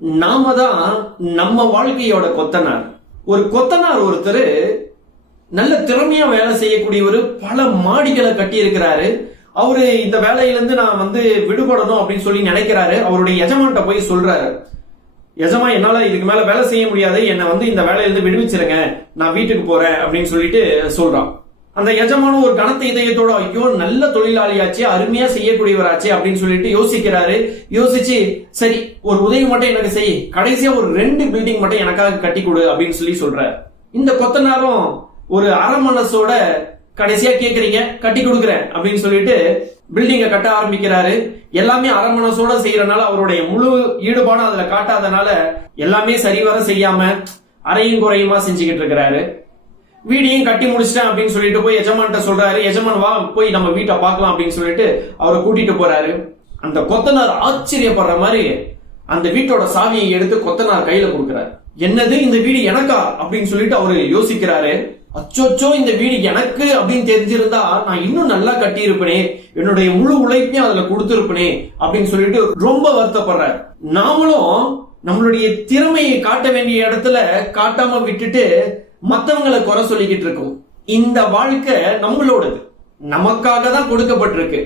நாம தான் நம்ம வாழ்க்கையோட கொத்தனார். ஒரு கொத்தனார் ஒருத்தர் நல்ல திறமையா வேலை செய்யக்கூடியவர், பல மாடிகளை கட்டி இருக்கிறாரு. அவரு இந்த வேலையிலிருந்து நான் விடுபடணும் அப்படின்னு சொல்லி நினைக்கிறாரு. அவருடைய எஜமான்ட்ட போய் சொல்றாரு, எஜமா என்னால இதுக்கு மேல வேலை செய்ய முடியாது, என்ன இந்த வேலையிலிருந்து விடுவிச்சிருங்க, நான் வீட்டுக்கு போறேன் அப்படின்னு சொல்லிட்டு சொல்றான். அந்த எஜமானும் ஒரு கனத்த இதயத்தோட, ஐயோ நல்ல தொழிலாளியாச்சு, அருமையா செய்யக்கூடியவராச்சு அப்படின்னு சொல்லிட்டு யோசிக்கிறாரு. யோசிச்சு, சரி ஒரு உதவி மட்டும் எனக்கு செய், கடைசியா ஒரு 2 பில்டிங் மட்டும் எனக்காக கட்டி கொடு அப்படின்னு சொல்லி சொல்றாரு. இந்த கொத்தனாரும் ஒரு அரை மனசோட, கடைசியா கேக்குறீங்க கட்டி கொடுக்குறேன் அப்படின்னு சொல்லிட்டு பில்டிங்க கட்ட ஆரம்பிக்கிறாரு. எல்லாமே அரை மனசோட செய்யறதுனால, அவருடைய முழு ஈடுபாடும் அதுல காட்டாதனால எல்லாமே சரிவர செய்யாம அரையும் குறையுமா செஞ்சுக்கிட்டு இருக்கிறாரு. வீடையும் கட்டி முடிச்சிட்டேன் அப்படின்னு சொல்லிட்டு போய் எஜமான்ட்ட சொல்றாரு. எஜமான் வா போய் நம்ம வீட்டை பார்க்கலாம் அப்படின்னு சொல்லிட்டு அவரை கூட்டிட்டு போறாரு. அந்த கொத்தனார் ஆச்சரியப்படுற மாதிரி அந்த வீட்டோட சாவியை எடுத்து கொத்தனார் கையில கொடுக்கிறாரு. என்னது, இந்த வீடு எனக்கா அப்படின்னு சொல்லிட்டு அவரு யோசிக்கிறாரு. அச்சோச்சோ, இந்த வீடு எனக்கு அப்படின்னு தெரிஞ்சிருந்தா நான் இன்னும் நல்லா கட்டி இருப்பனே, என்னுடைய முழு உழைப்பையும் அதுல கொடுத்திருப்பனே அப்படின்னு சொல்லிட்டு ரொம்ப வருத்தப்படுறாரு. நாமளும் நம்மளுடைய திறமையை காட்ட வேண்டிய இடத்துல காட்டாம விட்டுட்டு மத்தவங்களை குறை சொல்லிக்கிட்டு இருக்கோம். இந்த வாழ்க்கை நம்மளோடது, நமக்காக தான் கொடுக்கப்பட்டிருக்கு.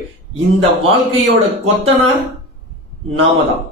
இந்த வாழ்க்கையோட கொத்தனார் நாம தான்.